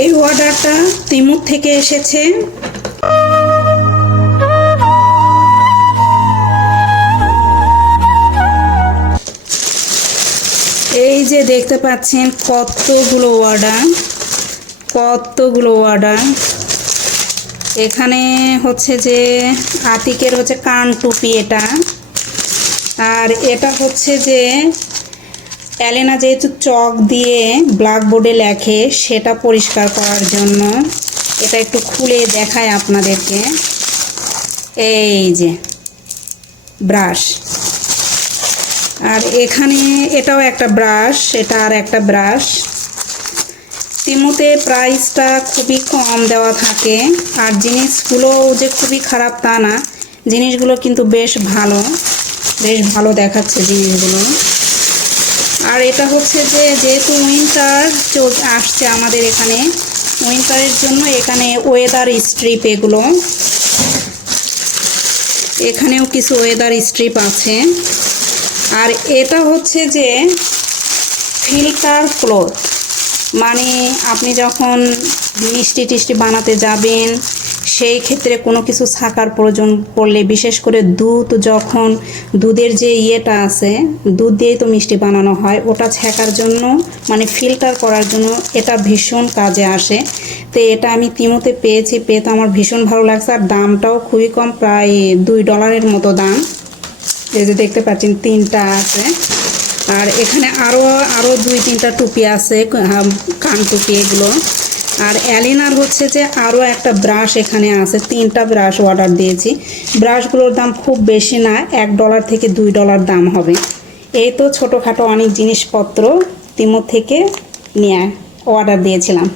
এই অর্ডারটা তিমুর থেকে এসেছে। এই যে দেখতে পাচ্ছেন কতগুলো অর্ডার। এখানে হচ্ছে যে আতিকের হচ্ছে কান টুপি এটা, আর এটা হচ্ছে যে এলেনা যেহেতু চক দিয়ে ব্ল্যাকবোর্ডে লেখে সেটা পরিষ্কার করার জন্য। এটা একটু খুলে দেখায় আপনাদেরকে। এই যে ব্রাশ, আর এখানে এটাও একটা ব্রাশ, এটা আর একটা ব্রাশ। তিমুতে প্রাইসটা খুবই কম দেওয়া থাকে, আর জিনিসগুলো যে খুবই খারাপ তা না, জিনিসগুলো কিন্তু বেশ ভালো দেখাচ্ছে জিনিসগুলো। আর এটা হচ্ছে যে যেহেতু উইন্টার আসছে আমাদের এখানে, উইন্টারের জন্য এখানে ওয়েদার স্ট্রিপ, এখানেও কিছু ওয়েদার স্ট্রিপ আছে। আর এটা হচ্ছে যে ফিল্টার ক্লথ, মানে আপনি যখন মিষ্টি টিষ্টি বানাতে যাবেন সেই ক্ষেত্রে কোনো কিছু ছাকার প্রয়োজন পড়লে, বিশেষ করে যখন দুধের যে ইয়েটা আছে, দুধ দিয়েই তো মিষ্টি বানানো হয়, ওটা ছেঁকার জন্য মানে ফিল্টার করার জন্য এটা ভীষণ কাজে আসে। তো এটা আমি তিমুতে পেয়েছি, পেয়ে তো আমার ভীষণ ভালো লাগছে। আর দামটাও খুবই কম, প্রায় $2 মতো দাম। এই যে দেখতে পাচ্ছেন 3টা আছে। আর এখানে আরও 2-3টা টুপি আছে, কান টুপি এগুলো। আর এলিনার হচ্ছে যে আরও একটা ব্রাশ এখানে আছে, 3টা ব্রাশ অর্ডার দিয়েছি। ব্রাশগুলোর দাম খুব বেশি না, $1 থেকে $2 দাম হবে। এই তো ছোটোখাটো অনেক জিনিসপত্র তিমুর থেকে নিয়ে অর্ডার দিয়েছিলাম।